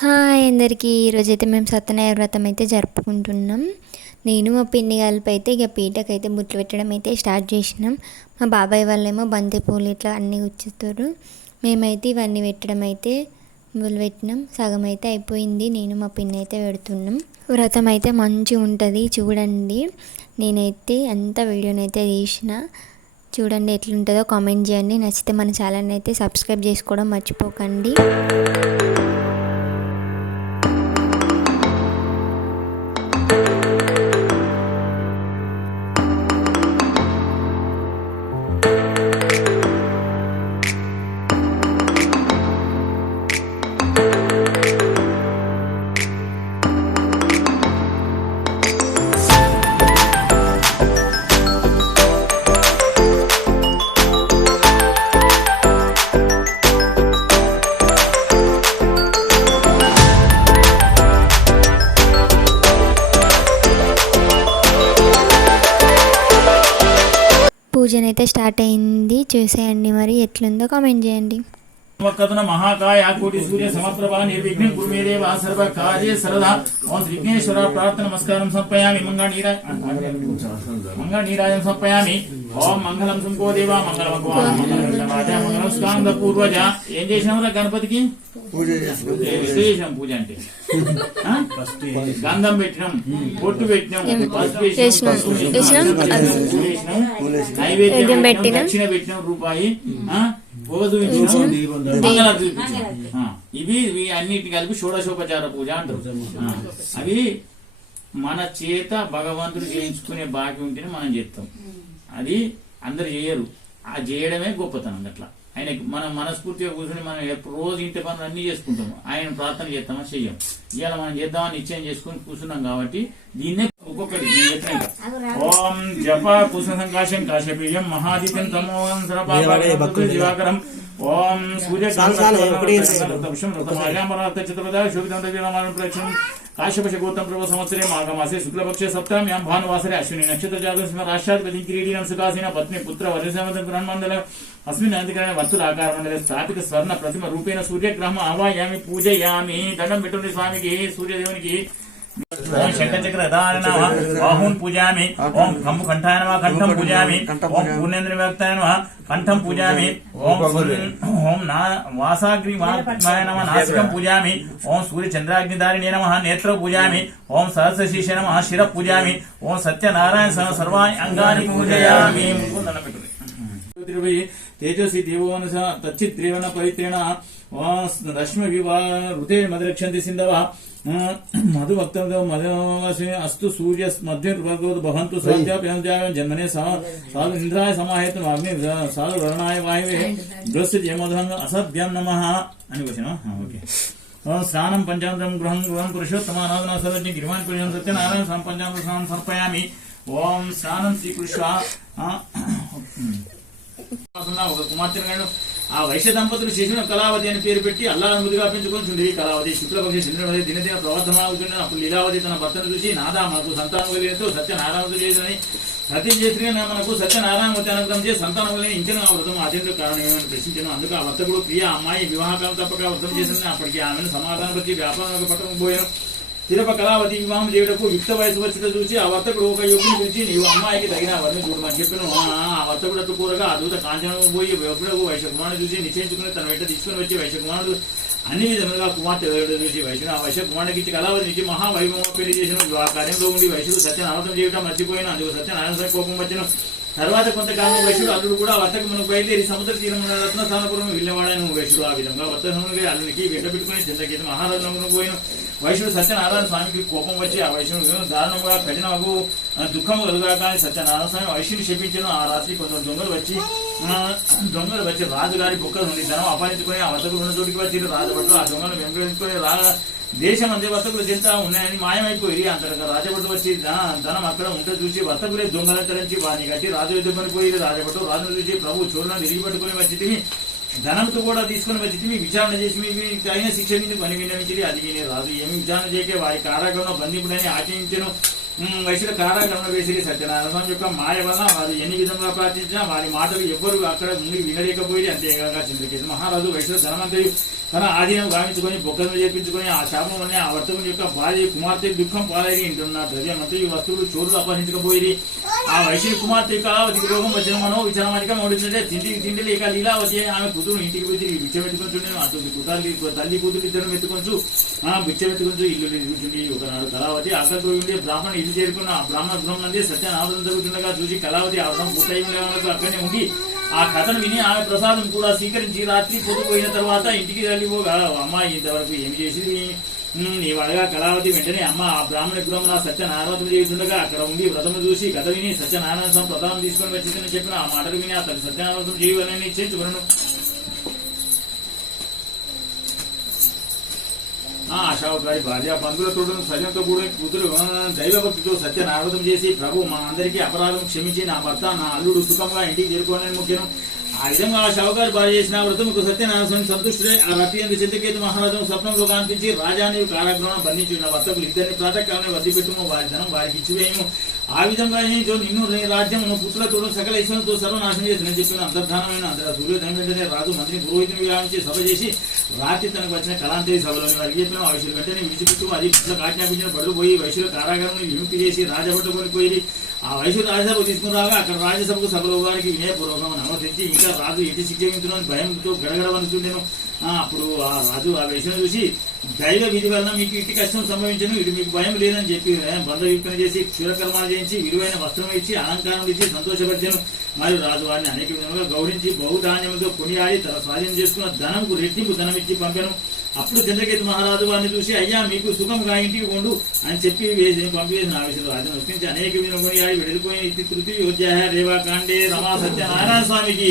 Hi అందరికీ. ఈరోజైతే మేము సత్యనారాయణ వ్రతం అయితే జరుపుకుంటున్నాం. నేను మా పిన్ని కలిపి అయితే ఇక పీటకైతే బుట్లు పెట్టడం అయితే స్టార్ట్ చేసినాం. మా బాబాయ్ వాళ్ళేమో బంతిపూలు ఇట్లా అన్నీ గుచ్చుతారు. మేమైతే ఇవన్నీ పెట్టడం అయితే మొదలు పెట్టినాం. సగం అయితే అయిపోయింది. నేను మా పిన్ని అయితే పెడుతున్నాం. వ్రతం అయితే మంచిగా ఉంటుంది చూడండి. నేనైతే అంత వీడియోనైతే తీసిన చూడండి, ఎట్లుంటుందో కామెంట్ చేయండి. నచ్చితే మన ఛానల్ని అయితే సబ్స్క్రైబ్ చేసుకోవడం మర్చిపోకండి. పూజనైతే స్టార్ట్ అయింది. చూసేయండి, మరి ఎట్లుందో కామెంట్ చేయండి. महाकाय कोटि सूर्य समप्रभा निर्विघ्नं कुरु मे देव सर्व कार्ये सर्वदा ओम विघ्नेश्वर प्रार्थना नमस्कारं समर्पयामि मंगलनीराजं समर्पयामि ओम मंगलम सुंको देवा मंगलम भगवान मंगलम मंगलम स्कांद पूर्वज ఏం చేసినావురా గణపతికి పూజ విశేషం పూజ అంటే గంధం పెట్టినాం, పొట్టు పెట్టినాం, నైవేద్యం పెట్టినాం, దక్షిణ పెట్టినాం, రూపాయి ఇవి అన్నిటిని కలిపి షోడశోపచార పూజ అంటారు. అవి మన చేత భగవంతుడు చేయించుకునే భాగ్యం ఉంటేనే మనం చేస్తాం. అది అందరు చేయరు. ఆ చేయడమే గొప్పతనం. అట్లా ఆయన మనం మనస్ఫూర్తిగా కూర్చొని మనం రోజు ఇంటి పనులు అన్ని చేసుకుంటాము. ఆయన ప్రార్థన చేస్తామా చెయ్యం. ఇవాళ మనం చేద్దామని నిశ్చయం చేసుకుని కూర్చున్నాం కాబట్టి దీన్నే ఒక్కొక్కటి ఓం జప కుసుమ సంకాశం కాశ్యపేయం మహాదిత్యం తమోం దివాకరం ఓం సూర్య కాశ్యపశ గోత్రం ప్రభు సంవత్సరే మాఘమాసే శుక్లపక్షే సప్తమ్యాం భానువాసరే అశ్విని నక్షత్ర జాతస్మ రాష్ట్రాధిపతి కిరీటీనం సుఖాసీన పత్ని పుత్ర వర్షమంత్ర గృహమండల అస్మిన్ అంతకరణ వర్తులాకార మండల స్థాపిక స్వర్ణ ప్రతిమ రూపేణ సూర్యగ్రహం ఆవాయామి పూజయామి. దండం పెట్టుండి స్వామికి, సూర్యదేవునికి. ओम शंखचक्र धारणः बाहून् पूजयामि. ओम खम्बु कंठाय नमः कंठं पूजयामि. ओम पूर्णेन्द्र विभक्ताय नमः कंठं पूजयामि. ओम वासाग्निवाय नमः नासिकं पूजयामि. ओम सूर्य चंद्राग्निधारिणे नमः नेत्रं पूजयामि. ओम सहस्रशीर्षे नमः शिरः पूजयामि. ओम सत्यनारायण सर्वाणि अंगानि पूजयामि. तेजस्वी देवोऽनुस तच्चिद्रेवण पवित्रेण रश्मि ऋते मदरक्षन्ति सिन्धवः मधुभक्त मधुवासी अस्तु सूर्य मध्य भवन्तु सत्याप्यंत्याय जन्मने साधु इंद्राय समाहेतु अग्नि साधु वर्णाय वायवे दृश्य जयमधुरंग असभ्यं नमः అని వచ్చాను. ఓకే. స్నానం పంచామృతం గృహం గృహం పురుషోత్తమానాదన సర్వజ్ఞ గిరివాన్ పురుషం సత్యనారాయణ పంచామృత స్నానం సమర్పయామి. ఓం స్నానం శ్రీకృష్ణ. ఒక కుమార్తెను ఆ వైశ్య దంపతులు శిశువును కళావతి అని పేరు పెట్టి అల్లాలను ముదిగా పెంచుకుంటుంది. కళావతి శుక్లపక్ష చంద్రుడి దినదిన ప్రవర్ధమాగుతున్న అప్పుడు లీలావతి తన భర్తను చూసి నాదా మనకు సంతానం కలిగినతో సత్యనారాయణ చేసిన సత్యం చేసిన మనకు సత్యనారాయణమూర్తి అనుగ్రహం చేసి సంతానం కలిగిన ఇంచిన వ్రతం అత్యంత కారణం ఏమైనా ప్రశ్నించాను. అందుకు ఆ వర్తకుడు ప్రియ అమ్మాయి వివాహకాలం తప్పక వ్రతం చేసింది. అప్పటికి ఆమెను సమాధానం వచ్చి వ్యాపారం పట్టణం పోయాను. తిరుప కళావతి వివాహం చేయడకు యుక్త వయసు వచ్చిన చూసి ఆ వర్తకుడు ఒక యువకుని గురించి నీవు అమ్మాయికి తగిన వారిని చూడమని చెప్పిన. ఆ వర్తకుడు అట్టు కూరగా అద్భుత కాంచనం పోయి యువకుడు వైశ్య కుమారుడు చూసి నిశ్చయించుకుని తన వెంట తీసుకుని వచ్చి వైశ్య కుమారుడు అన్ని విధములుగా కుమార్తె చూసి వైశ్యుడు ఆ వైశ్య కుమారుడికి ఇచ్చి కళావతి నుంచి మహావైభవం పెళ్లి చేసిన. ఆ కార్యంలో ఉండి వైశ్యుడు సత్యనారాయణ చేయడం మర్చిపోయిన. అందుకు సత్యనారాయణ కోపం వచ్చిన. తర్వాత కొంతకాలం వైశ్యుడు అల్లుడు కూడా వర్తకు మనకు బయలుదేరి సముద్ర తీరం రత్నస్థానపురం వెళ్ళేవాడని వైశ్యుడు ఆ విధంగా వర్తకునికి అల్లుడికి వెంట పెట్టుకుని చింతగీత మహారథంలో పోయిన. వైశ్యుడు సత్యనారాయణ స్వామికి కోపం వచ్చి ఆ వైశ్యుడు దారుణంగా కఠినకు దుఃఖం కలుగాక సత్యనారాయణ స్వామి వైశ్యుని శపించిన. ఆ రాత్రి కొందరు దొంగలు వచ్చి రాజుగారి బుక్కలు నుండి ధనం అపహరించుకుని ఆ వర్తకుడు ఉన్న చోటికి వచ్చి రాజభట్లు ఆ దొంగలు వెంబడించుకుని దేశం అందే వర్తకులు చెంతా ఉన్నాయని మాయమైపోయి అంతగా రాజభట్లు వచ్చి ధనం అక్కడ ఉంటే చూసి వర్తకులే దొంగలను తరించి వారిని కట్టి రాజు ఎదుర్కొని పోయి రాజభట్లు రాజును చూసి ప్రభు చోరులను తిరిగి పట్టుకుని వచ్చి ధనంతో కూడా తీసుకుని వచ్చి విచారణ చేసి మీకు తగిన శిక్ష నుంచి పని విన్నవించి అది వినే రాజు ఏమి విచారణ చేయక వారి కారాగృహంలో బంధింపుడని ఆచరించను. వైశ్యుల కారాగృహంలో వేసి సత్యనారాయణ స్వామి యొక్క మాయ వల్ల వారు ఎన్ని విధంగా ప్రార్థించినా వారి మాటలు ఎవ్వరు అక్కడ ఉండి వినలేకపోయి. అంతేగాక చంద్రకేతు మహారాజు వైశ్యుల ధనమంతయు తన ఆధీనం గావించుకొని బొక్కలను చేపించుకొని ఆ శాపం వల్ల ఆ వర్తకుని యొక్క భార్య కుమార్తె దుఃఖం పాలైన ఇంటున్న ద్రవ్యమంతా ఈ వస్తువులు చోరులు అపహరించకపోయి ఆ వైశ్య కుమార్తె కళావతికి రోగం వచ్చిన మనో విచారమానికం ఓడిందంటే తిండి లేక లీలావతి ఆమె కూతురు ఇంటికి వచ్చి బిచ్చమెత్తుకుంటుండే అటు తల్లి కూతురు ఇద్దరు ఎత్తుకొంచు బిచ్చమెత్తుకొంచు ఇల్లు తిరుగుతుంది. ఒకనాడు కళావతి ఆకలితో ఉండి బ్రాహ్మణ ఇల్లు చేరుకున్న ఆ బ్రాహ్మణ గృహం నందే సత్యనారాయణ జరుగుతుండగా చూసి కళావతి ఆ వ్రతం పూర్తయిన అక్కడనే ఉండి ఆ కథను విని ఆమె ప్రసాదం కూడా స్వీకరించి రాత్రి పొద్దుపోయిన తర్వాత ఇంటికి వెళ్ళిపోగా అమ్మాయి ఇంతవరకు ఏమి చేసింది నీవు అడగా కళావతి వెంటనే అమ్మ ఆ బ్రాహ్మణ గృహం సత్యనారాయణ చేస్తుండగా అక్కడ ఉండి వ్రతము చూసి కథ విని సత్యనారాయణ స్వామి ప్రసాదం తీసుకొని వచ్చిందని చెప్పిన ఆ మాటలు విని ఆ తల్లి సత్యనారాయణ చేయాలని నిశ్చయించుకున్నాను. ఆ అశావకారి భార్య బంధువులతో సజంతో కూడిన కూతురు దైవభక్తితో సత్యనారాయణం చేసి ప్రభు మా అందరికీ అపరాధం క్షమించి నా భర్త నా అల్లుడు సుఖంగా ఇంటికి చేరుకోవాలని ముఖ్యం. ఆ విధంగా ఆ షావుకారి భార్య చేసిన వ్రతముకు సత్యనారాయణ సంతుష్టుడై ఆ రతి ఎందు చింతకేతు మహారాజు స్వప్నంలో కనిపించి రాజాని కారాగృహం బంధించిన వర్తకులు ఇద్దరిని ప్రాతకాలను వద్ద పెట్టుము వారి ధనం వారికి ఇచ్చివేయము. ఆ విధంగా నిన్ను రాజ్యమును పుత్రులతో సకల ఈశ్వరులతో సర్వనాశనం చేసిన చెప్పిన అంతర్ధానమైన అంతర సూర్యోదయం వెంటనే రాజు మంత్రిని పురోహితుని విరామించి సభ చేసి రాత్రి తనకు వచ్చిన కళాంతరి సభలోని వారికి చెప్పిన వైశ్యులు వెంటనే విడిచిపెట్టు అది పుట్లకు ఆజ్ఞాపించిన బడులు పోయి వైశ్యుల కారాగారం విముక్తి చేసి రాజభట్టుకొని పోయి ఆ వైశ్యులు రాజ్యసభ తీసుకుని రాగా అక్కడ రాజ్యసభకు సభలో వారికి వినయపూర్వకం నమస్కరించి ఇంకా రాజు ఎట్టి శిక్షించున్నాను భయంతో గడగడవనుకుంటాను. అప్పుడు ఆ రాజు ఆ వైశ్యుని చూసి దైవ విధి వలన మీకు ఇటు కష్టం సంభవించను ఇటు మీకు భయం లేదని చెప్పి బంధవిక్రమ చేసి క్షీరకర్మాలు చేయించి విలువైన వస్త్రం ఇచ్చి అలంకారం ఇచ్చి సంతోషపరిచాను. మరియు రాజు వారిని అనేక విధంగా గౌరవించి బహుధాన్యంతో కొనియాడి తన స్వాధీనం చేసుకున్న ధనంకు రెట్టింపు ధనం ఇచ్చి పంపాను. అప్పుడు చంద్రకేతు మహారాజు వారిని చూసి అయ్యా మీకు సుఖంగా ఇంటికి ఉండు అని చెప్పి పంపివేసిన ఆవేశంలో రాజును ఒప్పించి అనేక విధంగా కొనియాడి వెళ్ళిపోయిన ఇతి తృతీయోధ్యాయ రేవాకాండే రమా సత్యనారాయణ స్వామికి